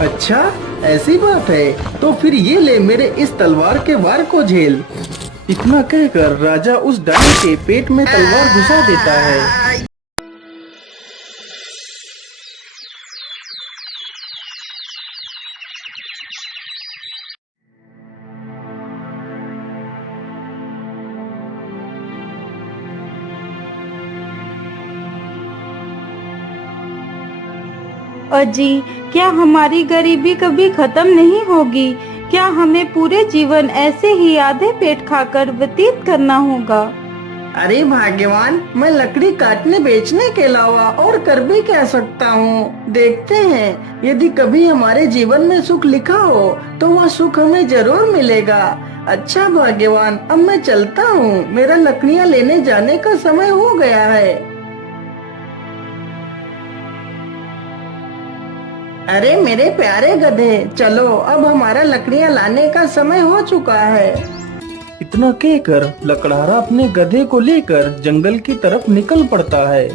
अच्छा, ऐसी बात है तो फिर ये ले मेरे इस तलवार के वार को झेल। इतना कहकर राजा उस डायन के पेट में तलवार घुसा देता है। अजी, क्या हमारी गरीबी कभी खत्म नहीं होगी? क्या हमें पूरे जीवन ऐसे ही आधे पेट खाकर व्यतीत करना होगा? अरे भाग्यवान, मैं लकड़ी काटने बेचने के अलावा और कर भी क्या सकता हूँ। देखते हैं, यदि कभी हमारे जीवन में सुख लिखा हो तो वह सुख हमें जरूर मिलेगा। अच्छा भाग्यवान, अब मैं चलता हूँ, मेरा लकड़ियाँ लेने जाने का समय हो गया है। अरे मेरे प्यारे गधे, चलो, अब हमारा लकड़ियाँ लाने का समय हो चुका है। इतना कहकर लकड़हारा अपने गधे को लेकर जंगल की तरफ निकल पड़ता है।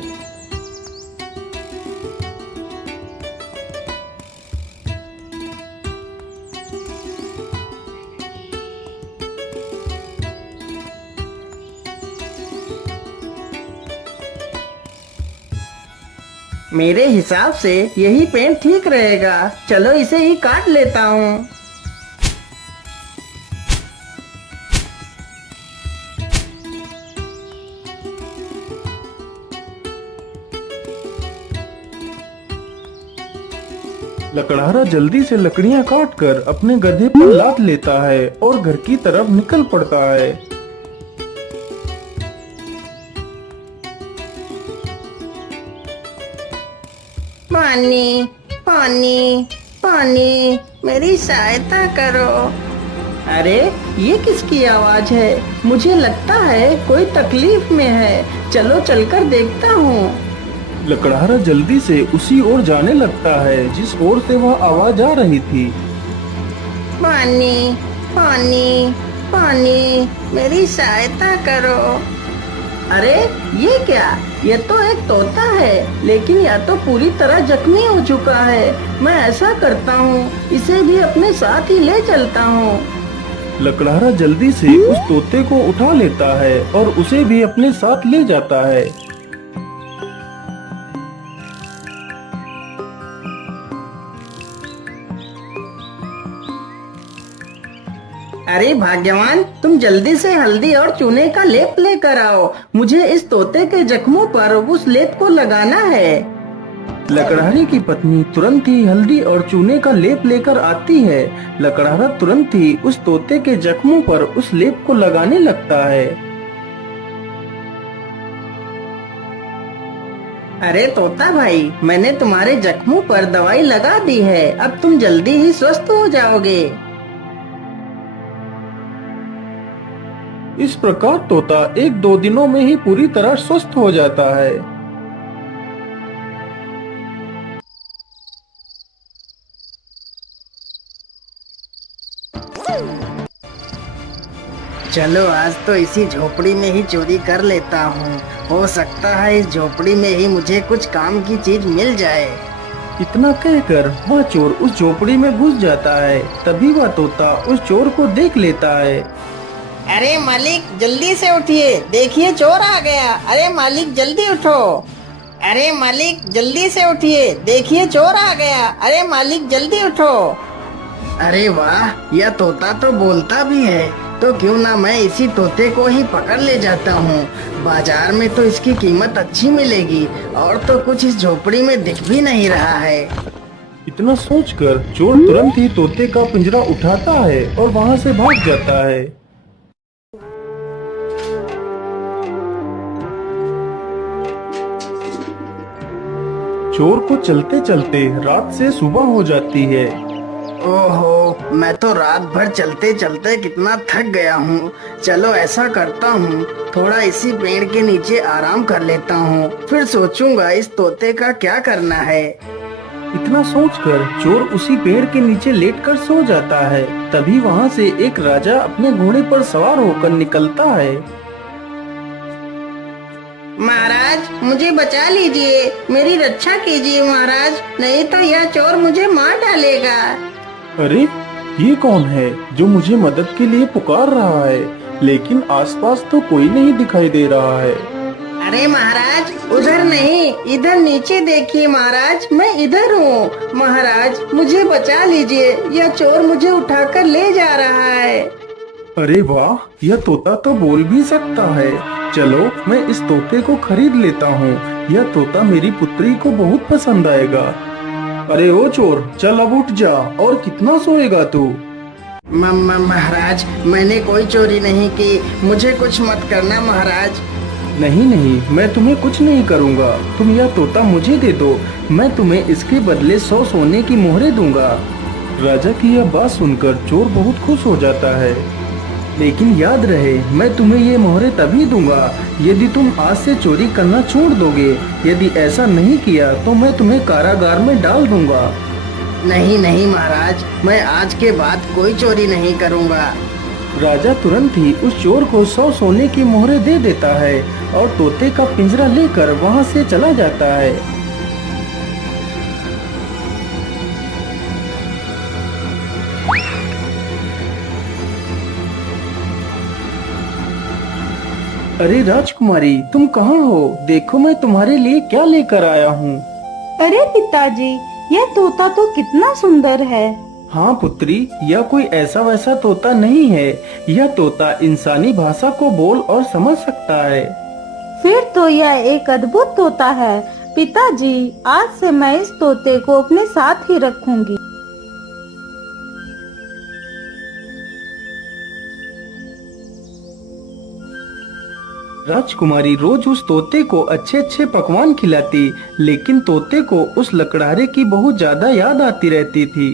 मेरे हिसाब से यही पेड़ ठीक रहेगा, चलो इसे ही काट लेता हूँ। लकड़हारा जल्दी से लकड़ियां काटकर अपने गधे पर लाद लेता है और घर की तरफ निकल पड़ता है। पानी, पानी, पानी, मेरी सहायता करो। अरे, ये किसकी आवाज है? मुझे लगता है कोई तकलीफ में है। चलो चलकर देखता हूँ। लकड़हारा जल्दी से उसी ओर जाने लगता है जिस ओर से वह आवाज आ रही थी। पानी, पानी, पानी, मेरी सहायता करो। अरे, ये क्या? ये तो एक तोता है, लेकिन यह तो पूरी तरह जख्मी हो चुका है। मैं ऐसा करता हूँ, इसे भी अपने साथ ही ले चलता हूँ। लकड़हारा जल्दी से उस तोते को उठा लेता है और उसे भी अपने साथ ले जाता है। अरे भाग्यवान, तुम जल्दी से हल्दी और चूने का लेप लेकर आओ। मुझे इस तोते के जख्मों पर उस लेप को लगाना है। लकड़हारे की पत्नी तुरंत ही हल्दी और चूने का लेप लेकर आती है। लकड़हारा तुरंत ही उस तोते के जख्मों पर उस लेप को लगाने लगता है। अरे तोता भाई, मैंने तुम्हारे जख्मों पर दवाई लगा दी है, अब तुम जल्दी ही स्वस्थ हो जाओगे। इस प्रकार तोता 1-2 दिनों में ही पूरी तरह स्वस्थ हो जाता है। चलो, आज तो इसी झोपड़ी में ही चोरी कर लेता हूँ। हो सकता है इस झोपड़ी में ही मुझे कुछ काम की चीज मिल जाए। इतना कहकर वह चोर उस झोपड़ी में घुस जाता है। तभी वह तोता उस चोर को देख लेता है। अरे मालिक, जल्दी से उठिए, देखिए चोर आ गया। अरे मालिक, जल्दी उठो। अरे मालिक, जल्दी से उठिए, देखिए चोर आ गया। अरे मालिक, जल्दी उठो। अरे वाह, यह तोता तो बोलता भी है। तो क्यों ना मैं इसी तोते को ही पकड़ ले जाता हूँ। बाजार में तो इसकी कीमत अच्छी मिलेगी और तो कुछ इस झोपड़ी में दिख भी नहीं रहा है। इतना सोचकर चोर तुरंत ही तोते का पिंजरा उठाता है और वहाँ से भाग जाता है। चोर को चलते चलते रात से सुबह हो जाती है। ओहो, मैं तो रात भर चलते चलते कितना थक गया हूँ। चलो ऐसा करता हूँ, थोड़ा इसी पेड़ के नीचे आराम कर लेता हूँ, फिर सोचूंगा इस तोते का क्या करना है। इतना सोचकर चोर उसी पेड़ के नीचे लेटकर सो जाता है। तभी वहाँ से एक राजा अपने घोड़े पर सवार होकर निकलता है। महाराज मुझे बचा लीजिए, मेरी रक्षा कीजिए महाराज, नहीं तो यह चोर मुझे मार डालेगा। अरे ये कौन है जो मुझे मदद के लिए पुकार रहा है, लेकिन आसपास तो कोई नहीं दिखाई दे रहा है। अरे महाराज उधर नहीं, इधर नीचे देखिए महाराज, मैं इधर हूँ। महाराज मुझे बचा लीजिए, यह चोर मुझे उठाकर ले जा रहा है। अरे वाह, यह तोता तो बोल भी सकता है। चलो मैं इस तोते को खरीद लेता हूँ, यह तोता मेरी पुत्री को बहुत पसंद आएगा। अरे ओ चोर, चल अब उठ जा, और कितना सोएगा तू? महाराज मैंने कोई चोरी नहीं की, मुझे कुछ मत करना महाराज। नहीं नहीं, मैं तुम्हें कुछ नहीं करूँगा, तुम यह तोता मुझे दे दो, मैं तुम्हें इसके बदले 100 सोने की मोहरें दूंगा। राजा की यह बात सुनकर चोर बहुत खुश हो जाता है। लेकिन याद रहे, मैं तुम्हें ये मोहरें तभी दूंगा यदि तुम आज से चोरी करना छोड़ दोगे। यदि ऐसा नहीं किया तो मैं तुम्हें कारागार में डाल दूंगा। नहीं नहीं महाराज, मैं आज के बाद कोई चोरी नहीं करूंगा। राजा तुरंत ही उस चोर को 100 सोने की मोहरें दे देता है और तोते का पिंजरा लेकर वहाँ से चला जाता है। अरे राजकुमारी, तुम कहाँ हो? देखो मैं तुम्हारे लिए क्या लेकर आया हूँ। अरे पिताजी, यह तोता तो कितना सुंदर है। हाँ पुत्री, यह कोई ऐसा वैसा तोता नहीं है, यह तोता इंसानी भाषा को बोल और समझ सकता है। फिर तो यह एक अद्भुत तोता है। पिताजी, आज से मैं इस तोते को अपने साथ ही रखूंगी। राजकुमारी रोज उस तोते को अच्छे अच्छे पकवान खिलाती, लेकिन तोते को उस लकड़हारे की बहुत ज्यादा याद आती रहती थी।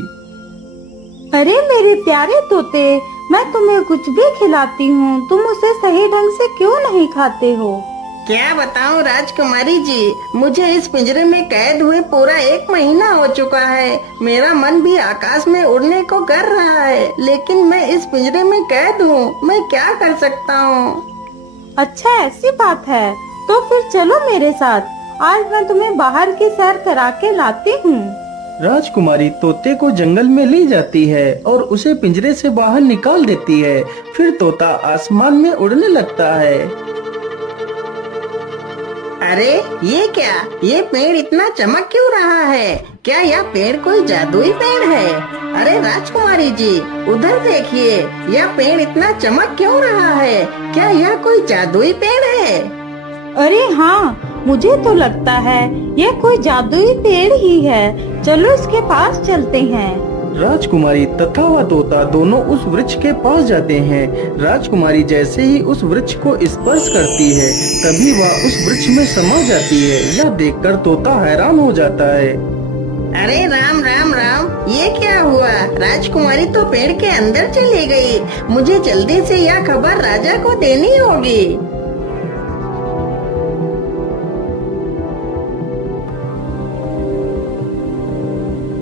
अरे मेरे प्यारे तोते, मैं तुम्हें कुछ भी खिलाती हूँ, तुम उसे सही ढंग से क्यों नहीं खाते हो? क्या बताऊं राजकुमारी जी, मुझे इस पिंजरे में कैद हुए पूरा 1 महीना हो चुका है। मेरा मन भी आकाश में उड़ने को कर रहा है, लेकिन मैं इस पिंजरे में कैद हूँ। मैं क्या कर सकता हूँ? अच्छा ऐसी बात है, तो फिर चलो मेरे साथ, आज मैं तुम्हें बाहर की सैर करा के लाती हूँ। राजकुमारी तोते को जंगल में ले जाती है और उसे पिंजरे से बाहर निकाल देती है। फिर तोता आसमान में उड़ने लगता है। अरे ये क्या, ये पेड़ इतना चमक क्यों रहा है? क्या यह पेड़ कोई जादुई पेड़ है? अरे राजकुमारी जी, उधर देखिए, यह पेड़ इतना चमक क्यों रहा है? क्या यह कोई जादुई पेड़ है? अरे हाँ, मुझे तो लगता है यह कोई जादुई पेड़ ही है। चलो इसके पास चलते हैं। राजकुमारी तथा वह तोता दोनों उस वृक्ष के पास जाते हैं। राजकुमारी जैसे ही उस वृक्ष को स्पर्श करती है, तभी वह उस वृक्ष में समा जाती है। यह देखकर तोता हैरान हो जाता है। अरे राम राम राम, ये क्या हुआ? राजकुमारी तो पेड़ के अंदर चली गई। मुझे जल्दी से यह खबर राजा को देनी होगी।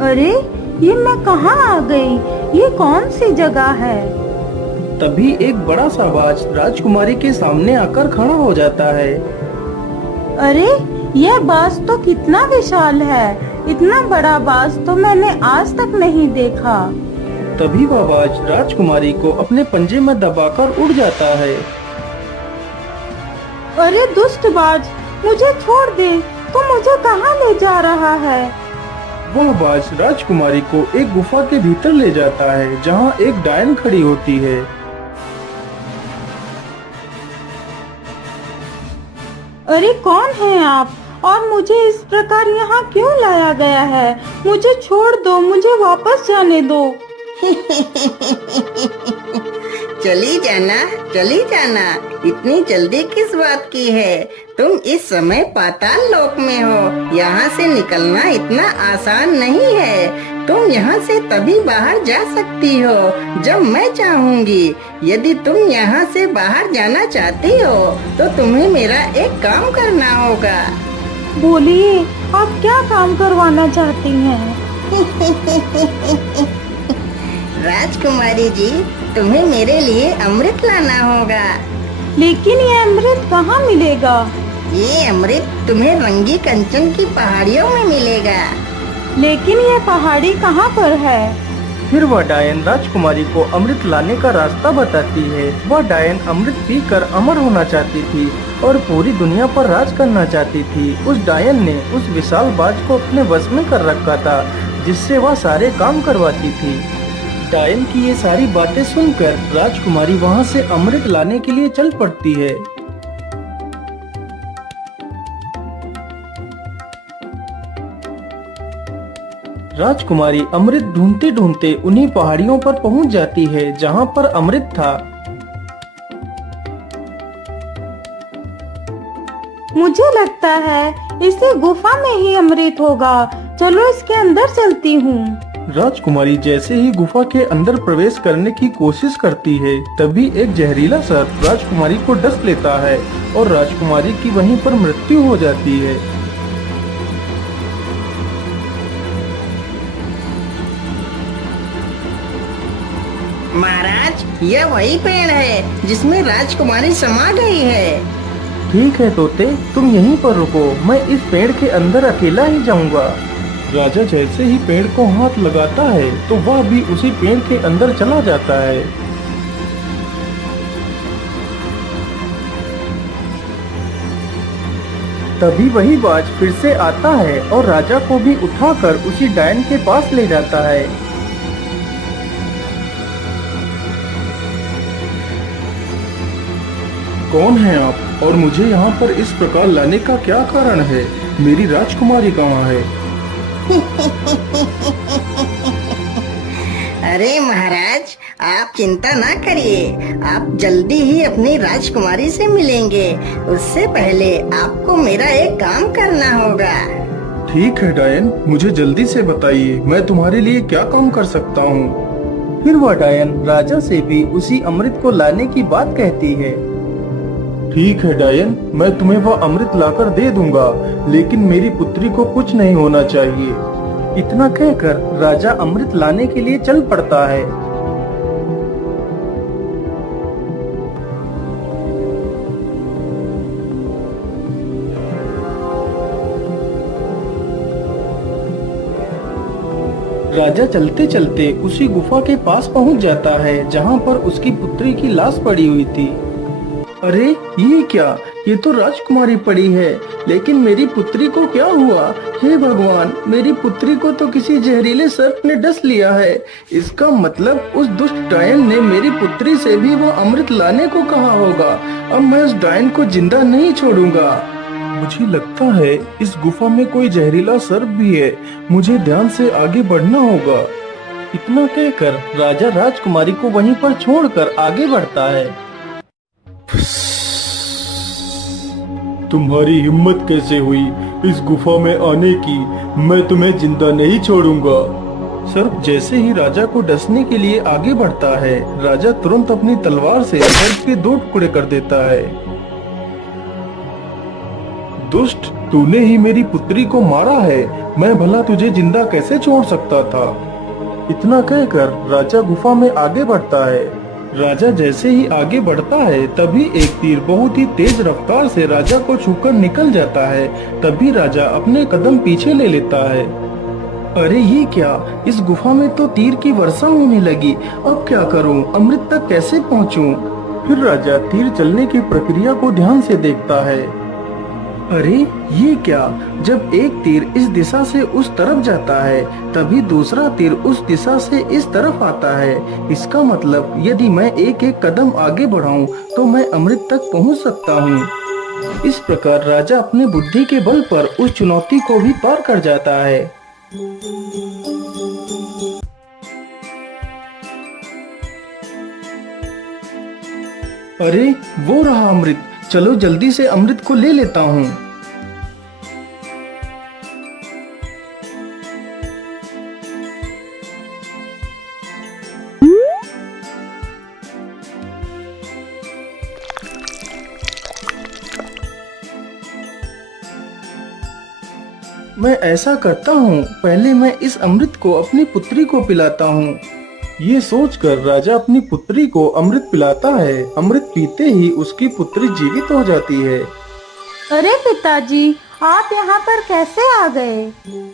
अरे ये मैं कहाँ आ गई? ये कौन सी जगह है? तभी एक बड़ा सा बाज राजकुमारी के सामने आकर खड़ा हो जाता है। अरे यह बाज तो कितना विशाल है, इतना बड़ा बाज तो मैंने आज तक नहीं देखा। तभी वह बाज राजकुमारी को अपने पंजे में दबाकर उड़ जाता है। अरे दुष्ट बाज, मुझे छोड़ दे, तू मुझे कहाँ ले जा रहा है? वह बाज राजकुमारी को एक गुफा के भीतर ले जाता है, जहाँ एक डायन खड़ी होती है। अरे कौन है आप, और मुझे इस प्रकार यहाँ क्यों लाया गया है? मुझे छोड़ दो, मुझे वापस जाने दो। चली जाना, चली जाना, इतनी जल्दी किस बात की है? तुम इस समय पाताल लोक में हो, यहाँ से निकलना इतना आसान नहीं है। तुम यहाँ से तभी बाहर जा सकती हो जब मैं चाहूँगी। यदि तुम यहाँ से बाहर जाना चाहती हो तो तुम्हें मेरा एक काम करना होगा। बोलिए, आप क्या काम करवाना चाहती हैं? राजकुमारी जी, तुम्हें मेरे लिए अमृत लाना होगा। लेकिन ये अमृत कहाँ मिलेगा? ये अमृत तुम्हें रंगी कंचन की पहाड़ियों में मिलेगा। लेकिन ये पहाड़ी कहाँ पर है? फिर वह डायन राजकुमारी को अमृत लाने का रास्ता बताती है। वह डायन अमृत पीकर अमर होना चाहती थी और पूरी दुनिया पर राज करना चाहती थी। उस डायन ने उस विशाल बाज को अपने वश में कर रखा था, जिससे वह सारे काम करवाती थी। डायन की ये सारी बातें सुनकर राजकुमारी वहाँ से अमृत लाने के लिए चल पड़ती है। राजकुमारी अमृत ढूंढते ढूंढते उन्हीं पहाड़ियों पर पहुंच जाती है जहां पर अमृत था। मुझे लगता है इसी गुफा में ही अमृत होगा। चलो इसके अंदर चलती हूँ। राजकुमारी जैसे ही गुफा के अंदर प्रवेश करने की कोशिश करती है, तभी एक जहरीला सर्प राजकुमारी को डस लेता है और राजकुमारी की वहीं पर मृत्यु हो जाती है। महाराज, यह वही पेड़ है जिसमें राजकुमारी समा गई है। ठीक है तोते, तुम यहीं पर रुको, मैं इस पेड़ के अंदर अकेला ही जाऊंगा। राजा जैसे ही पेड़ को हाथ लगाता है तो वह भी उसी पेड़ के अंदर चला जाता है। तभी वही बाज फिर से आता है और राजा को भी उठाकर उसी डायन के पास ले जाता है। कौन है आप और मुझे यहाँ पर इस प्रकार लाने का क्या कारण है? मेरी राजकुमारी कहाँ है? अरे महाराज, आप चिंता ना करिए, आप जल्दी ही अपनी राजकुमारी से मिलेंगे। उससे पहले आपको मेरा एक काम करना होगा। ठीक है डायन, मुझे जल्दी से बताइए, मैं तुम्हारे लिए क्या काम कर सकता हूँ। फिर वह डायन राजा से भी उसी अमृत को लाने की बात कहती है। ठीक है डायन, मैं तुम्हें वह अमृत लाकर दे दूंगा, लेकिन मेरी पुत्री को कुछ नहीं होना चाहिए। इतना कहकर राजा अमृत लाने के लिए चल पड़ता है। राजा चलते चलते उसी गुफा के पास पहुंच जाता है जहां पर उसकी पुत्री की लाश पड़ी हुई थी। अरे ये क्या, ये तो राजकुमारी पड़ी है, लेकिन मेरी पुत्री को क्या हुआ? हे भगवान, मेरी पुत्री को तो किसी जहरीले सर्प ने डस लिया है। इसका मतलब उस दुष्ट डायन ने मेरी पुत्री से भी वो अमृत लाने को कहा होगा। अब मैं उस डायन को जिंदा नहीं छोड़ूंगा। मुझे लगता है इस गुफा में कोई जहरीला सर्प भी है, मुझे ध्यान से आगे बढ़ना होगा। इतना कहकर राजा राजकुमारी को वहीं पर छोड़कर आगे बढ़ता है। तुम्हारी हिम्मत कैसे हुई इस गुफा में आने की? मैं तुम्हें जिंदा नहीं छोड़ूंगा। सर्प जैसे ही राजा को डसने के लिए आगे बढ़ता है, राजा तुरंत अपनी तलवार से सर्प के 2 टुकड़े कर देता है। दुष्ट, तूने ही मेरी पुत्री को मारा है, मैं भला तुझे जिंदा कैसे छोड़ सकता था? इतना कहकर राजा गुफा में आगे बढ़ता है। राजा जैसे ही आगे बढ़ता है, तभी एक तीर बहुत ही तेज रफ्तार से राजा को छूकर निकल जाता है। तभी राजा अपने कदम पीछे ले लेता है। अरे ये क्या, इस गुफा में तो तीर की वर्षा होने लगी। अब क्या करूं, अमृत तक कैसे पहुंचूं? फिर राजा तीर चलने की प्रक्रिया को ध्यान से देखता है। अरे ये क्या, जब एक तीर इस दिशा से उस तरफ जाता है, तभी दूसरा तीर उस दिशा से इस तरफ आता है। इसका मतलब यदि मैं एक एक कदम आगे बढ़ाऊं तो मैं अमृत तक पहुंच सकता हूं। इस प्रकार राजा अपने बुद्धि के बल पर उस चुनौती को भी पार कर जाता है। अरे वो रहा अमृत, चलो जल्दी से अमृत को ले लेता हूँ। मैं ऐसा करता हूँ, पहले मैं इस अमृत को अपनी पुत्री को पिलाता हूँ। ये सोचकर राजा अपनी पुत्री को अमृत पिलाता है। अमृत पीते ही उसकी पुत्री जीवित हो जाती है। अरे पिताजी, आप यहाँ पर कैसे आ गए?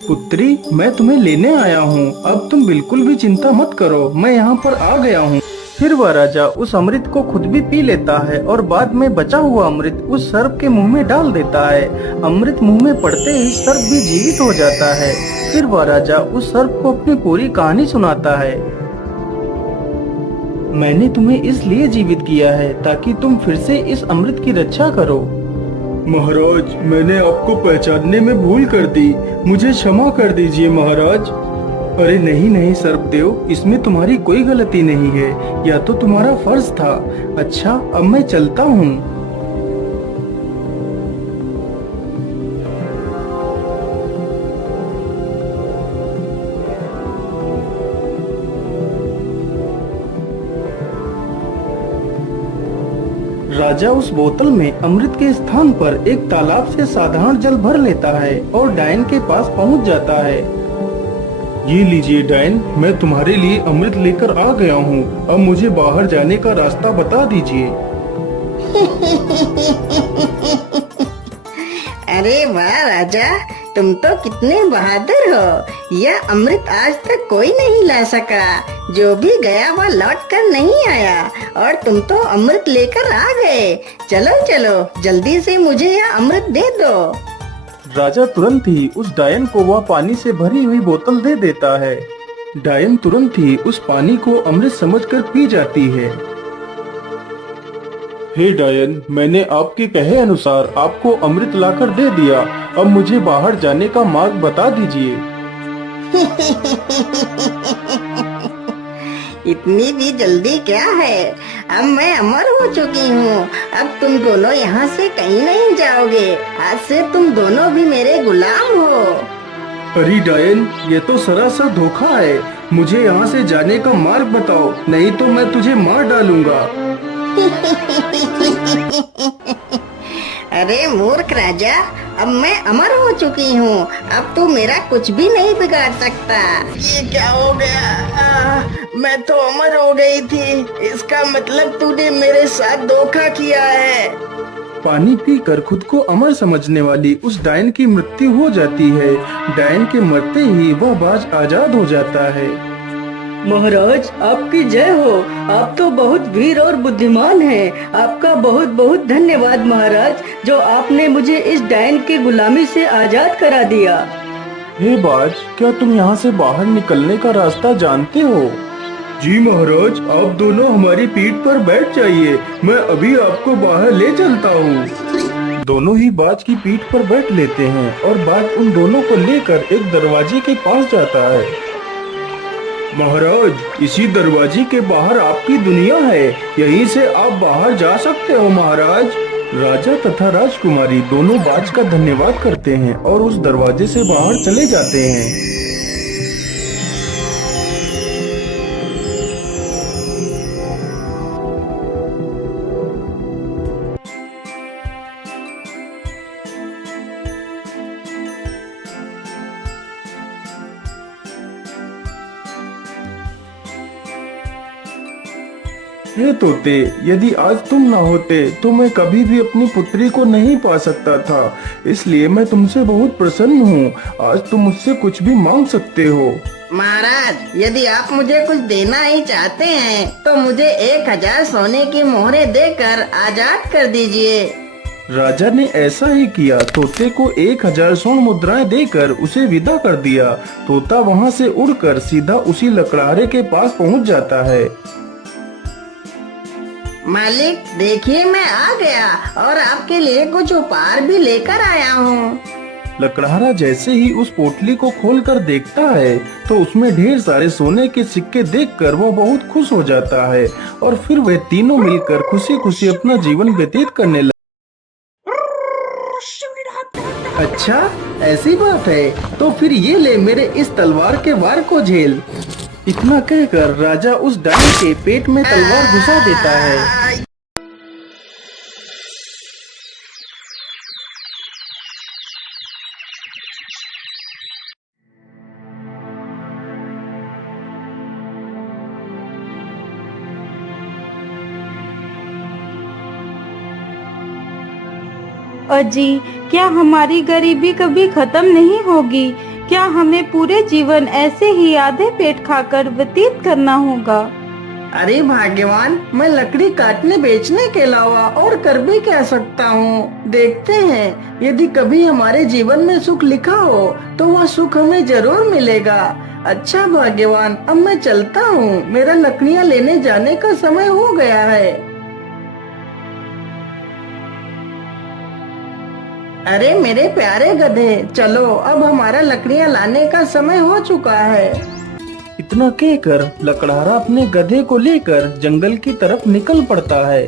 पुत्री, मैं तुम्हें लेने आया हूँ। अब तुम बिल्कुल भी चिंता मत करो, मैं यहाँ पर आ गया हूँ। फिर वह राजा उस अमृत को खुद भी पी लेता है और बाद में बचा हुआ अमृत उस सर्प के मुंह में डाल देता है। अमृत मुंह में पड़ते ही सर्प भी जीवित हो जाता है। फिर वह राजा उस सर्प को अपनी पूरी कहानी सुनाता है। मैंने तुम्हें इसलिए जीवित किया है ताकि तुम फिर से इस अमृत की रक्षा करो। महाराज, मैंने आपको पहचानने में भूल कर दी, मुझे क्षमा कर दीजिए महाराज। अरे नहीं नहीं सर्पदेव, इसमें तुम्हारी कोई गलती नहीं है, या तो तुम्हारा फर्ज था। अच्छा, अब मैं चलता हूँ। राजा उस बोतल में अमृत के स्थान पर एक तालाब से साधारण जल भर लेता है और डायन के पास पहुंच जाता है। ये लीजिए डायन, मैं तुम्हारे लिए अमृत लेकर आ गया हूँ। अब मुझे बाहर जाने का रास्ता बता दीजिए। अरे वाह राजा, तुम तो कितने बहादुर हो। यह अमृत आज तक कोई नहीं ला सका। जो भी गया वह लौट कर नहीं आया और तुम तो अमृत लेकर आ गए। चलो चलो, जल्दी से मुझे यह अमृत दे दो। राजा तुरंत ही उस डायन को वह पानी से भरी हुई बोतल दे देता है। डायन तुरंत ही उस पानी को अमृत समझकर पी जाती है। हे डायन, मैंने आपके कहे अनुसार आपको अमृत लाकर दे दिया। अब मुझे बाहर जाने का मार्ग बता दीजिए। इतनी भी जल्दी क्या है? अब मैं अमर हो चुकी हूँ। अब तुम दोनों यहाँ से कहीं नहीं जाओगे। आज से तुम दोनों भी मेरे गुलाम हो। अरे डायन, ये तो सरासर धोखा है। मुझे यहाँ से जाने का मार्ग बताओ, नहीं तो मैं तुझे मार डालूंगा। अरे मूर्ख राजा, अब मैं अमर हो चुकी हूँ। अब तू मेरा कुछ भी नहीं बिगाड़ सकता। ये क्या हो गया? मैं तो अमर हो गई थी। इसका मतलब तूने मेरे साथ धोखा किया है। पानी पीकर खुद को अमर समझने वाली उस डायन की मृत्यु हो जाती है। डायन के मरते ही वह बाज आजाद हो जाता है। महाराज, आपकी जय हो। आप तो बहुत वीर और बुद्धिमान हैं। आपका बहुत बहुत धन्यवाद महाराज, जो आपने मुझे इस डायन की गुलामी से आजाद करा दिया। हे बाज, क्या तुम यहाँ से बाहर निकलने का रास्ता जानते हो? जी महाराज, आप दोनों हमारी पीठ पर बैठ जाइए, मैं अभी आपको बाहर ले चलता हूँ। दोनों ही बाज की पीठ पर बैठ लेते हैं और बाज उन दोनों को लेकर एक दरवाजे के पास जाता है। महाराज, इसी दरवाजे के बाहर आपकी दुनिया है, यहीं से आप बाहर जा सकते हो महाराज। राजा तथा राजकुमारी दोनों बाज का धन्यवाद करते हैं और उस दरवाजे से बाहर चले जाते हैं। हे तोते, यदि आज तुम न होते तो मैं कभी भी अपनी पुत्री को नहीं पा सकता था। इसलिए मैं तुमसे बहुत प्रसन्न हूँ। आज तुम मुझसे कुछ भी मांग सकते हो। महाराज, यदि आप मुझे कुछ देना ही चाहते हैं तो मुझे 1000 सोने की मोहरें देकर आजाद कर दीजिए। राजा ने ऐसा ही किया। तोते को 1000 स्वर्ण मुद्राएं देकर उसे विदा कर दिया। तोता वहाँ से उड़कर सीधा उसी लकड़हारे के पास पहुँच जाता है। मालिक, देखिए मैं आ गया और आपके लिए कुछ उपहार भी लेकर आया हूँ। लकड़हारा जैसे ही उस पोटली को खोलकर देखता है तो उसमें ढेर सारे सोने के सिक्के देखकर वह बहुत खुश हो जाता है और फिर वे तीनों मिलकर खुशी खुशी अपना जीवन व्यतीत करने लगते। अच्छा, ऐसी बात है तो फिर ये ले मेरे इस तलवार के वार को झेल। इतना कहकर राजा उस डायन के पेट में तलवार घुसा देता है। अजी, क्या हमारी गरीबी कभी खत्म नहीं होगी? क्या हमें पूरे जीवन ऐसे ही आधे पेट खाकर व्यतीत करना होगा? अरे भाग्यवान, मैं लकड़ी काटने बेचने के अलावा और कर भी क्या सकता हूँ। देखते हैं, यदि कभी हमारे जीवन में सुख लिखा हो तो वह सुख हमें जरूर मिलेगा। अच्छा भाग्यवान, अब मैं चलता हूँ, मेरा लकड़ियाँ लेने जाने का समय हो गया है। अरे मेरे प्यारे गधे, चलो, अब हमारा लकड़ियाँ लाने का समय हो चुका है। इतना कहकर लकड़हारा अपने गधे को लेकर जंगल की तरफ निकल पड़ता है।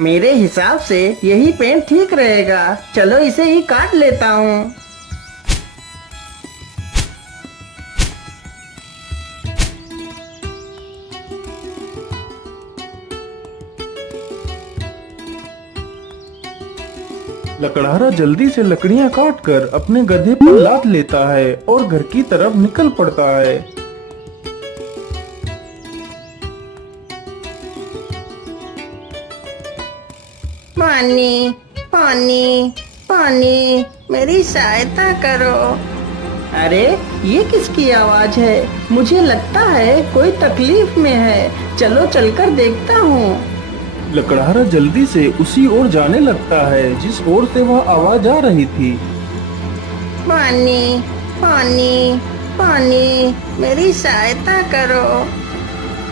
मेरे हिसाब से यही पेड़ ठीक रहेगा, चलो इसे ही काट लेता हूँ। लकड़हारा जल्दी से लकड़ियां काटकर अपने गधे पर लाद लेता है और घर की तरफ निकल पड़ता है। पानी पानी पानी, मेरी सहायता करो। अरे ये किसकी आवाज है? मुझे लगता है कोई तकलीफ में है, चलो चलकर देखता हूँ। लकड़हारा जल्दी से उसी ओर जाने लगता है जिस ओर से वह आवाज आ रही थी। पानी पानी पानी, मेरी सहायता करो।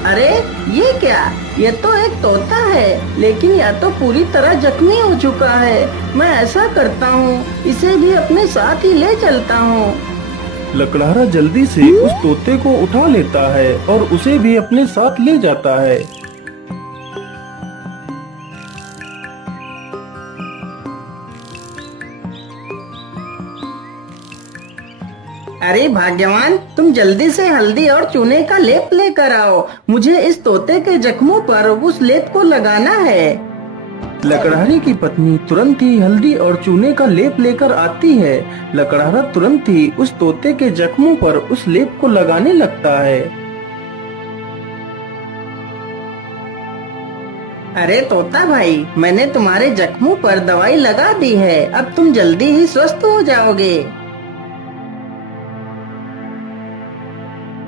अरे ये क्या? ये तो एक तोता है, लेकिन यह तो पूरी तरह जख्मी हो चुका है। मैं ऐसा करता हूँ, इसे भी अपने साथ ही ले चलता हूँ। लकड़हारा जल्दी से उस तोते को उठा लेता है और उसे भी अपने साथ ले जाता है। अरे भाग्यवान, तुम जल्दी से हल्दी और चूने का लेप लेकर आओ, मुझे इस तोते के जख्मों पर उस लेप को लगाना है। लकड़हारे की पत्नी तुरंत ही हल्दी और चूने का लेप लेकर आती है। लकड़हारा तुरंत ही उस तोते के जख्मों पर उस लेप को लगाने लगता है। अरे तोता भाई, मैंने तुम्हारे जख्मों पर दवाई लगा दी है, अब तुम जल्दी ही स्वस्थ हो जाओगे।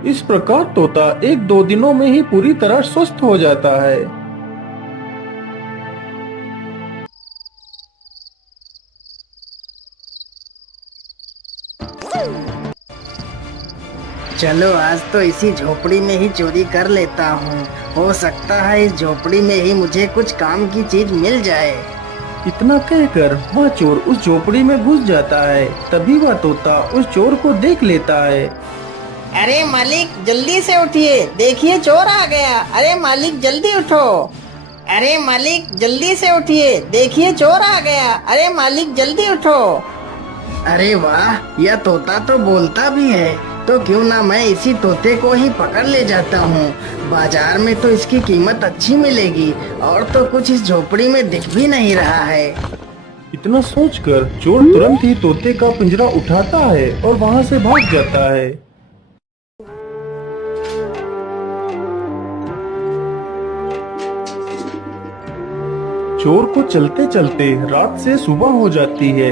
इस प्रकार तोता 1-2 दिनों में ही पूरी तरह स्वस्थ हो जाता है। चलो आज तो इसी झोपड़ी में ही चोरी कर लेता हूँ, हो सकता है इस झोपड़ी में ही मुझे कुछ काम की चीज मिल जाए। इतना कहकर वह चोर उस झोपड़ी में घुस जाता है। तभी वह तोता उस चोर को देख लेता है। अरे मालिक, जल्दी से उठिए, देखिए चोर आ गया। अरे मालिक जल्दी उठो। अरे मालिक जल्दी से उठिए, देखिए चोर आ गया। अरे मालिक जल्दी उठो। अरे वाह, यह तोता तो बोलता भी है, तो क्यों ना मैं इसी तोते को ही पकड़ ले जाता हूँ। बाजार में तो इसकी कीमत अच्छी मिलेगी, और तो कुछ इस झोपड़ी में दिख भी नहीं रहा है। इतना सोचकर चोर तुरंत ही तोते का पिंजरा उठाता है और वहाँ से भाग जाता है। चोर को चलते चलते रात से सुबह हो जाती है।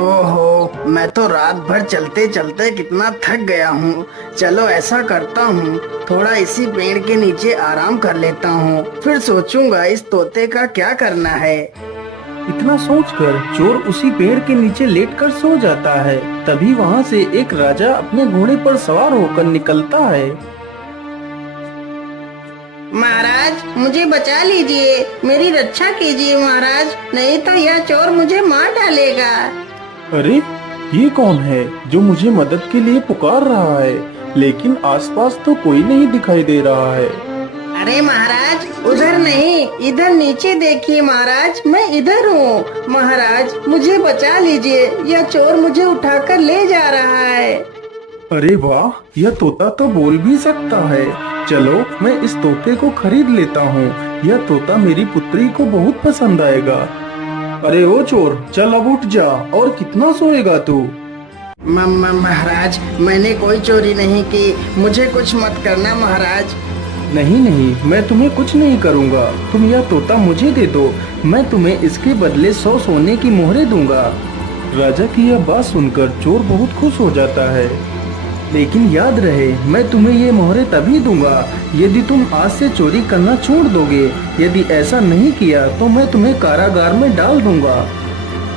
ओहो, मैं तो रात भर चलते चलते कितना थक गया हूँ। चलो ऐसा करता हूँ, थोड़ा इसी पेड़ के नीचे आराम कर लेता हूँ, फिर सोचूंगा इस तोते का क्या करना है। इतना सोचकर चोर उसी पेड़ के नीचे लेटकर सो जाता है। तभी वहाँ से एक राजा अपने घोड़े पर सवार होकर निकलता है। महाराज मुझे बचा लीजिए, मेरी रक्षा कीजिए महाराज, नहीं तो यह चोर मुझे मार डालेगा। अरे ये कौन है जो मुझे मदद के लिए पुकार रहा है, लेकिन आसपास तो कोई नहीं दिखाई दे रहा है। अरे महाराज, उधर नहीं, इधर नीचे देखिए महाराज, मैं इधर हूँ। महाराज मुझे बचा लीजिए, यह चोर मुझे उठाकर ले जा रहा है। अरे वाह, यह तोता तो बोल भी सकता है। चलो मैं इस तोते को खरीद लेता हूँ, यह तोता मेरी पुत्री को बहुत पसंद आएगा। अरे ओ चोर, चल अब उठ जा। और कितना सोएगा तू? महाराज, मैंने कोई चोरी नहीं की, मुझे कुछ मत करना महाराज। नहीं नहीं, मैं तुम्हें कुछ नहीं करूँगा। तुम यह तोता मुझे दे दो, मैं तुम्हें इसके बदले 100 सोने की मोहरें दूंगा। राजा की यह बात सुनकर चोर बहुत खुश हो जाता है। लेकिन याद रहे, मैं तुम्हें ये मोहरें तभी दूंगा यदि तुम आज से चोरी करना छोड़ दोगे। यदि ऐसा नहीं किया तो मैं तुम्हें कारागार में डाल दूंगा।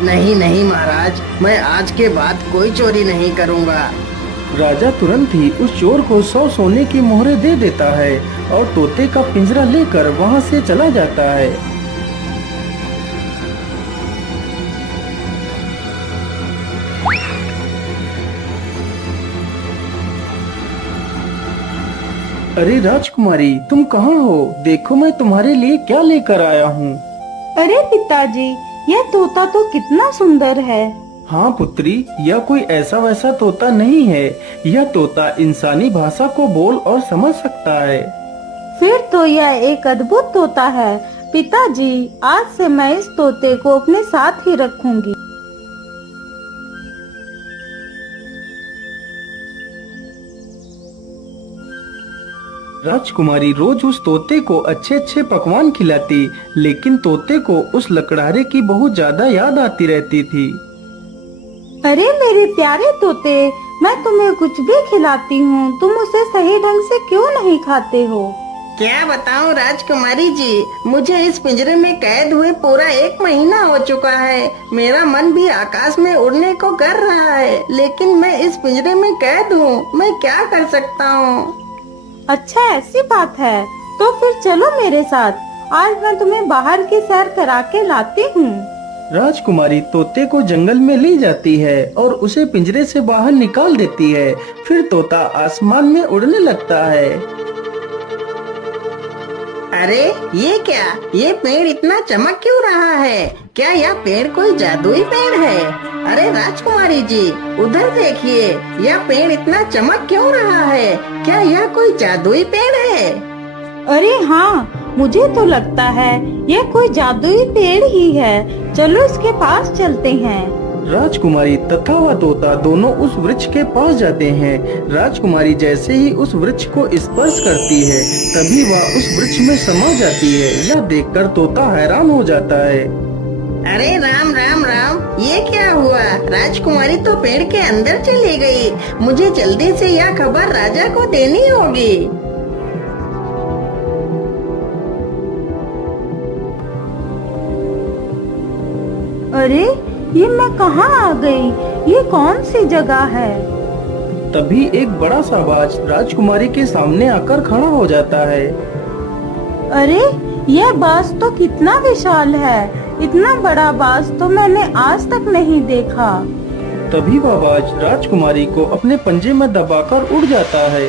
नहीं नहीं महाराज, मैं आज के बाद कोई चोरी नहीं करूंगा। राजा तुरंत ही उस चोर को 100 सोने की मोहरें दे देता है और तोते का पिंजरा लेकर वहाँ से चला जाता है। अरे राजकुमारी, तुम कहाँ हो? देखो मैं तुम्हारे लिए क्या लेकर आया हूँ। अरे पिताजी, यह तोता तो कितना सुंदर है। हाँ पुत्री, यह कोई ऐसा वैसा तोता नहीं है। यह तोता इंसानी भाषा को बोल और समझ सकता है। फिर तो यह एक अद्भुत तोता है। पिताजी, आज से मैं इस तोते को अपने साथ ही रखूंगी। राजकुमारी रोज उस तोते को अच्छे अच्छे पकवान खिलाती, लेकिन तोते को उस लकड़हारे की बहुत ज्यादा याद आती रहती थी। अरे मेरे प्यारे तोते, मैं तुम्हें कुछ भी खिलाती हूँ, तुम उसे सही ढंग से क्यों नहीं खाते हो? क्या बताऊं राजकुमारी जी, मुझे इस पिंजरे में कैद हुए पूरा 1 महीना हो चुका है। मेरा मन भी आकाश में उड़ने को कर रहा है, लेकिन मैं इस पिंजरे में कैद हूँ। मैं क्या कर सकता हूँ? अच्छा, ऐसी बात है तो फिर चलो मेरे साथ। आज मैं तुम्हें बाहर की सैर करा के लाती हूँ। राजकुमारी तोते को जंगल में ले जाती है और उसे पिंजरे से बाहर निकाल देती है। फिर तोता आसमान में उड़ने लगता है। अरे ये क्या, ये पेड़ इतना चमक क्यों रहा है? क्या यह पेड़ कोई जादुई पेड़ है? अरे राजकुमारी जी, उधर देखिए, यह पेड़ इतना चमक क्यों रहा है? क्या यह कोई जादुई पेड़ है? अरे हाँ, मुझे तो लगता है ये कोई जादुई पेड़ ही है। चलो इसके पास चलते हैं। राजकुमारी तथा वह तोता दोनों उस वृक्ष के पास जाते हैं। राजकुमारी जैसे ही उस वृक्ष को स्पर्श करती है, तभी वह उस वृक्ष में समा जाती है। यह देखकर तोता हैरान हो जाता है। अरे राम राम राम, ये क्या हुआ? राजकुमारी तो पेड़ के अंदर चली गई। मुझे जल्दी से यह खबर राजा को देनी होगी। अरे ये मैं कहाँ आ गई? ये कौन सी जगह है? तभी एक बड़ा सा बाज राजकुमारी के सामने आकर खड़ा हो जाता है। अरे यह बाज तो कितना विशाल है। इतना बड़ा बाज तो मैंने आज तक नहीं देखा। तभी वह बाज राजकुमारी को अपने पंजे में दबाकर उड़ जाता है।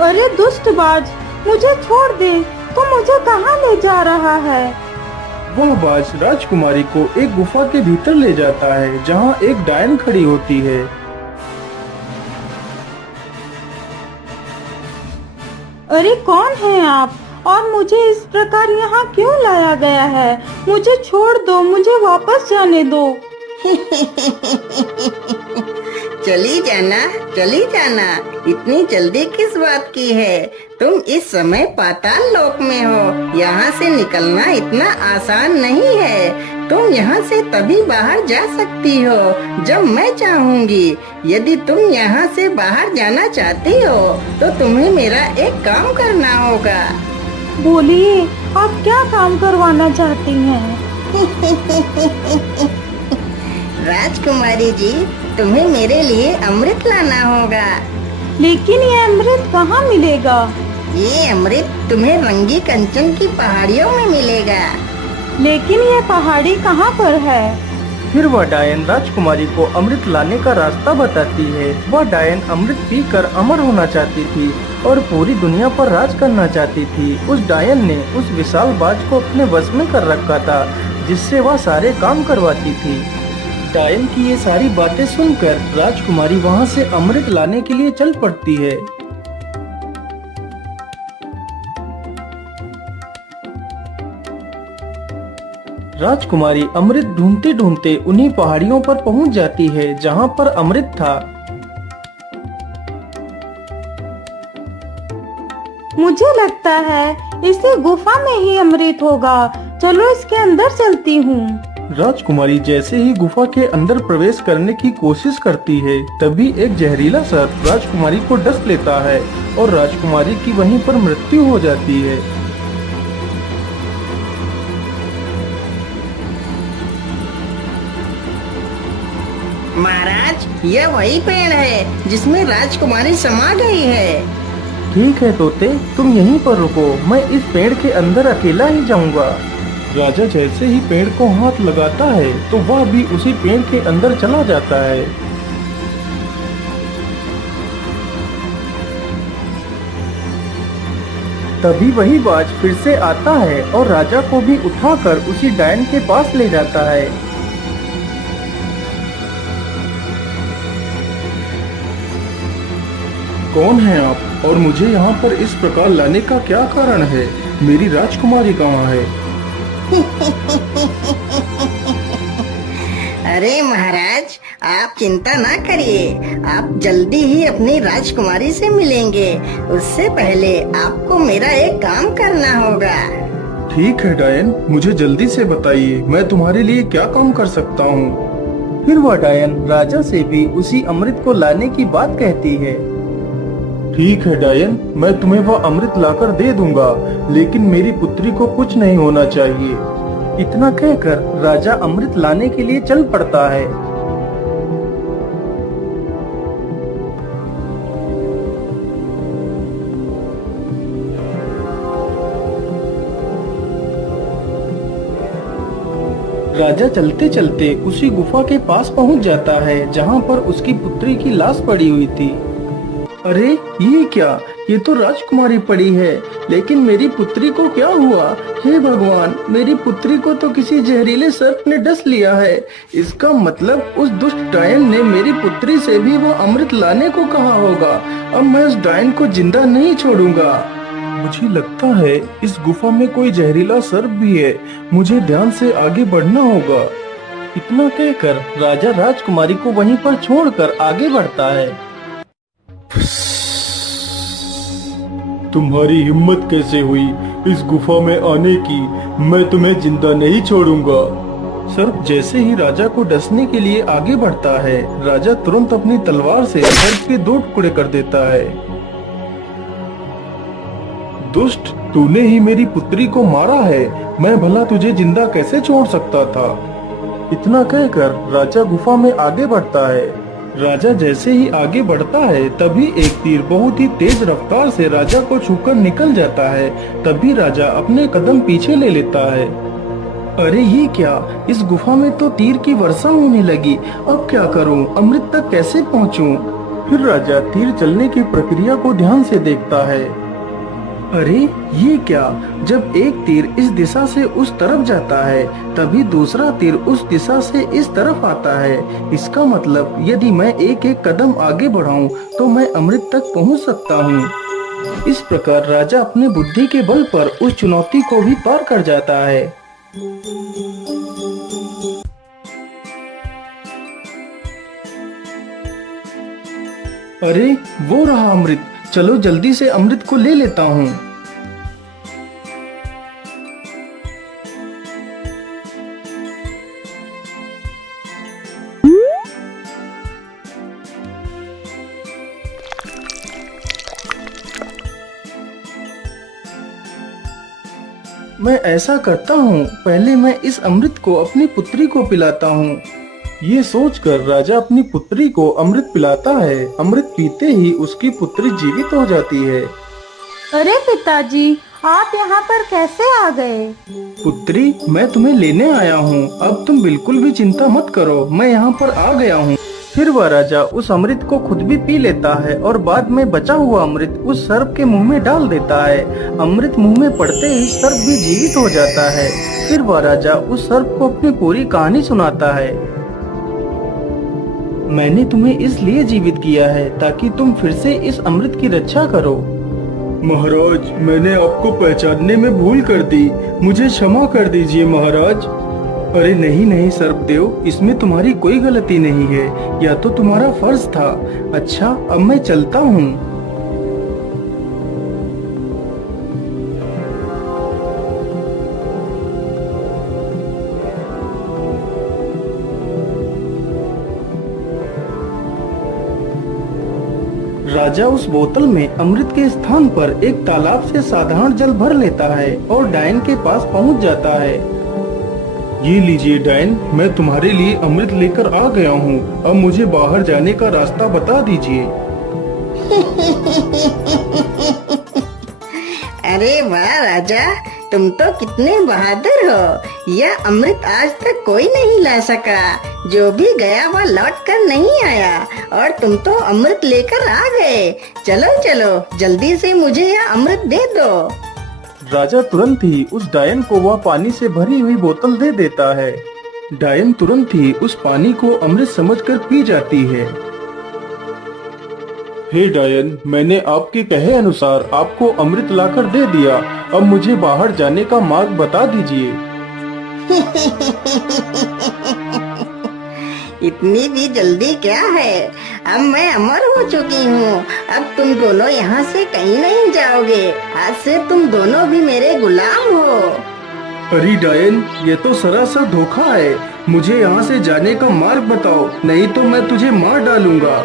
अरे दुष्ट बाज, मुझे छोड़ दे। तू मुझे कहाँ ले जा रहा है? वह बाज राजकुमारी को एक गुफा के भीतर ले जाता है, जहाँ एक डायन खड़ी होती है। अरे कौन है आप और मुझे इस प्रकार यहाँ क्यों लाया गया है? मुझे छोड़ दो, मुझे वापस जाने दो। चली जाना, चली जाना। इतनी जल्दी किस बात की है? तुम इस समय पाताल लोक में हो। यहाँ से निकलना इतना आसान नहीं है। तुम यहाँ से तभी बाहर जा सकती हो जब मैं चाहूँगी। यदि तुम यहाँ से बाहर जाना चाहती हो तो तुम्हें मेरा एक काम करना होगा। बोलिए, आप क्या काम करवाना चाहती हैं? राजकुमारी जी, तुम्हें मेरे लिए अमृत लाना होगा। लेकिन ये अमृत कहाँ मिलेगा? ये अमृत तुम्हें रंगी कंचन की पहाड़ियों में मिलेगा। लेकिन ये पहाड़ी कहाँ पर है? फिर वह डायन राजकुमारी को अमृत लाने का रास्ता बताती है। वह डायन अमृत पीकर अमर होना चाहती थी और पूरी दुनिया पर राज करना चाहती थी। उस डायन ने उस विशाल बाज को अपने वश में कर रखा था, जिससे वह सारे काम करवाती थी। डायन की ये सारी बातें सुनकर राजकुमारी वहाँ से अमृत लाने के लिए चल पड़ती है। राजकुमारी अमृत ढूंढते ढूंढते उन्हीं पहाड़ियों पर पहुंच जाती है जहां पर अमृत था। मुझे लगता है इसी गुफा में ही अमृत होगा। चलो इसके अंदर चलती हूँ। राजकुमारी जैसे ही गुफा के अंदर प्रवेश करने की कोशिश करती है, तभी एक जहरीला सर्प राजकुमारी को डस लेता है और राजकुमारी की वहीं पर मृत्यु हो जाती है। महाराज, यह वही पेड़ है जिसमें राजकुमारी समा गई है। ठीक है तोते, तुम यहीं पर रुको, मैं इस पेड़ के अंदर अकेला ही जाऊंगा। राजा जैसे ही पेड़ को हाथ लगाता है तो वह भी उसी पेड़ के अंदर चला जाता है। तभी वही बाज फिर से आता है और राजा को भी उठाकर उसी डायन के पास ले जाता है। कौन है आप और मुझे यहाँ पर इस प्रकार लाने का क्या कारण है? मेरी राजकुमारी कहाँ है? अरे महाराज, आप चिंता ना करिए, आप जल्दी ही अपनी राजकुमारी से मिलेंगे। उससे पहले आपको मेरा एक काम करना होगा। ठीक है डायन, मुझे जल्दी से बताइए, मैं तुम्हारे लिए क्या काम कर सकता हूँ। फिर वह डायन राजा से भी उसी अमृत को लाने की बात कहती है। ठीक है डायन, मैं तुम्हें वह अमृत लाकर दे दूंगा, लेकिन मेरी पुत्री को कुछ नहीं होना चाहिए। इतना कहकर राजा अमृत लाने के लिए चल पड़ता है। राजा चलते चलते उसी गुफा के पास पहुंच जाता है जहां पर उसकी पुत्री की लाश पड़ी हुई थी। अरे ये क्या, ये तो राजकुमारी पड़ी है, लेकिन मेरी पुत्री को क्या हुआ? हे भगवान, मेरी पुत्री को तो किसी जहरीले सर्प ने डस लिया है। इसका मतलब उस दुष्ट डायन ने मेरी पुत्री से भी वो अमृत लाने को कहा होगा। अब मैं उस डायन को जिंदा नहीं छोड़ूंगा। मुझे लगता है इस गुफा में कोई जहरीला सर्प भी है, मुझे ध्यान से आगे बढ़ना होगा। इतना कहकर राजा राजकुमारी को वहीं पर छोड़कर आगे बढ़ता है। तुम्हारी हिम्मत कैसे हुई इस गुफा में आने की? मैं तुम्हें जिंदा नहीं छोड़ूंगा। सर्प जैसे ही राजा को डसने के लिए आगे बढ़ता है, राजा तुरंत अपनी तलवार से सर्प के 2 टुकड़े कर देता है। दुष्ट, तूने ही मेरी पुत्री को मारा है, मैं भला तुझे जिंदा कैसे छोड़ सकता था? इतना कहकर राजा गुफा में आगे बढ़ता है। राजा जैसे ही आगे बढ़ता है, तभी एक तीर बहुत ही तेज रफ्तार से राजा को छूकर निकल जाता है। तभी राजा अपने कदम पीछे ले लेता है। अरे ये क्या, इस गुफा में तो तीर की वर्षा होने लगी। अब क्या करूं? अमृत तक कैसे पहुंचूं? फिर राजा तीर चलने की प्रक्रिया को ध्यान से देखता है। अरे ये क्या, जब एक तीर इस दिशा से उस तरफ जाता है, तभी दूसरा तीर उस दिशा से इस तरफ आता है। इसका मतलब यदि मैं एक एक कदम आगे बढ़ाऊं तो मैं अमृत तक पहुंच सकता हूं। इस प्रकार राजा अपने बुद्धि के बल पर उस चुनौती को भी पार कर जाता है। अरे वो रहा अमृत, चलो जल्दी से अमृत को ले लेता हूँ। मैं ऐसा करता हूँ, पहले मैं इस अमृत को अपनी पुत्री को पिलाता हूँ। ये सोचकर राजा अपनी पुत्री को अमृत पिलाता है। अमृत पीते ही उसकी पुत्री जीवित हो जाती है। अरे पिताजी, आप यहाँ पर कैसे आ गए? पुत्री, मैं तुम्हें लेने आया हूँ, अब तुम बिल्कुल भी चिंता मत करो, मैं यहाँ पर आ गया हूँ। फिर वह राजा उस अमृत को खुद भी पी लेता है और बाद में बचा हुआ अमृत उस सर्प के मुंह में डाल देता है। अमृत मुंह में पड़ते ही सर्प भी जीवित हो जाता है। फिर वह राजा उस सर्प को अपनी पूरी कहानी सुनाता है। मैंने तुम्हें इसलिए जीवित किया है ताकि तुम फिर से इस अमृत की रक्षा करो। महाराज, मैंने आपको पहचानने में भूल कर दी, मुझे क्षमा कर दीजिए महाराज। अरे नहीं नहीं सर्पदेव, इसमें तुम्हारी कोई गलती नहीं है, यह तो तुम्हारा फर्ज था। अच्छा अब मैं चलता हूँ। राजा उस बोतल में अमृत के स्थान पर एक तालाब से साधारण जल भर लेता है और डायन के पास पहुंच जाता है। ये लीजिए डायन, मैं तुम्हारे लिए अमृत लेकर आ गया हूँ। अब मुझे बाहर जाने का रास्ता बता दीजिए। अरे वाह राजा, तुम तो कितने बहादुर हो। यह अमृत आज तक कोई नहीं ला सका। जो भी गया वह लौट कर नहीं आया और तुम तो अमृत लेकर आ गए। चलो चलो जल्दी से मुझे यह अमृत दे दो। राजा तुरंत ही उस डायन को वह पानी से भरी हुई बोतल दे देता है। डायन तुरंत ही उस पानी को अमृत समझकर पी जाती है। हे डायन, मैंने आपके कहे अनुसार आपको अमृत लाकर दे दिया। अब मुझे बाहर जाने का मार्ग बता दीजिए। इतनी भी जल्दी क्या है? अब मैं अमर हो चुकी हूँ। अब तुम दोनों यहाँ से कहीं नहीं जाओगे। आज से तुम दोनों भी मेरे गुलाम हो। अरे डायन, ये तो सरासर धोखा है। मुझे यहाँ से जाने का मार्ग बताओ, नहीं तो मैं तुझे मार डालूंगा।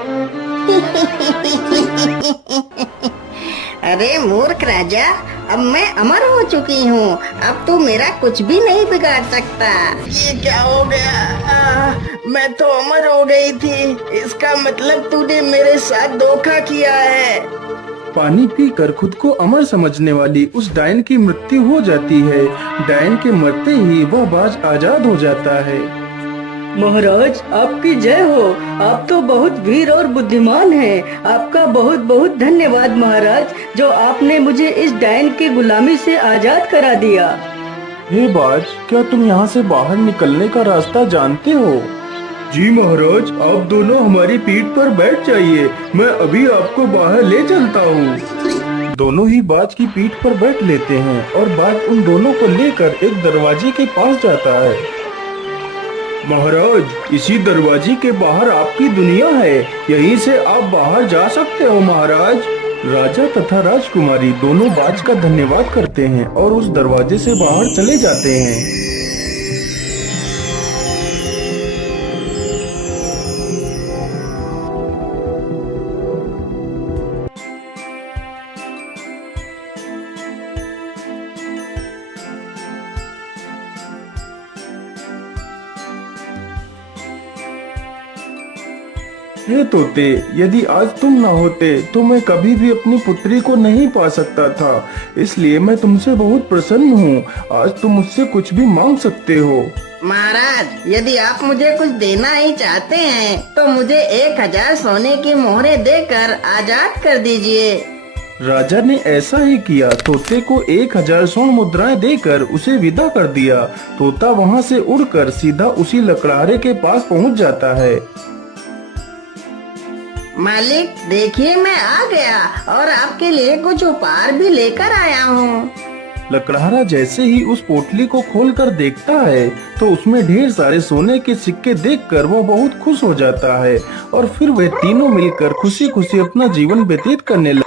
अरे मूर्ख राजा, अब मैं अमर हो चुकी हूँ। अब तू मेरा कुछ भी नहीं बिगाड़ सकता। ये क्या हो गया? मैं तो अमर हो गई थी। इसका मतलब तूने मेरे साथ धोखा किया है। पानी पीकर खुद को अमर समझने वाली उस डायन की मृत्यु हो जाती है। डायन के मरते ही वह बाज आजाद हो जाता है। महाराज आपकी जय हो। आप तो बहुत वीर और बुद्धिमान हैं। आपका बहुत बहुत धन्यवाद महाराज, जो आपने मुझे इस डायन की गुलामी से आजाद करा दिया। हे बाज, क्या तुम यहाँ से बाहर निकलने का रास्ता जानते हो? जी महाराज, आप दोनों हमारी पीठ पर बैठ जाइए, मैं अभी आपको बाहर ले चलता हूँ। दोनों ही बाज की पीठ पर बैठ लेते हैं और बाज उन दोनों को लेकर एक दरवाजे के पास जाता है। महाराज, इसी दरवाजे के बाहर आपकी दुनिया है, यहीं से आप बाहर जा सकते हो महाराज। राजा तथा राजकुमारी दोनों बाज का धन्यवाद करते हैं और उस दरवाजे से बाहर चले जाते हैं। हे तोते, यदि आज तुम ना होते तो मैं कभी भी अपनी पुत्री को नहीं पा सकता था। इसलिए मैं तुमसे बहुत प्रसन्न हूँ। आज तुम मुझसे कुछ भी मांग सकते हो। महाराज, यदि आप मुझे कुछ देना ही चाहते हैं तो मुझे 1000 सोने की मोहरें देकर आजाद कर दीजिए। राजा ने ऐसा ही किया। तोते को 1000 स्वर्ण मुद्राएं देकर उसे विदा कर दिया। तोता वहाँ से उड़कर सीधा उसी लकड़हारे के पास पहुँच जाता है। मालिक देखिए, मैं आ गया और आपके लिए कुछ उपहार भी लेकर आया हूँ। लकड़हारा जैसे ही उस पोटली को खोलकर देखता है तो उसमें ढेर सारे सोने के सिक्के देखकर वो बहुत खुश हो जाता है और फिर वे तीनों मिलकर खुशी खुशी अपना जीवन व्यतीत करने लगते हैं।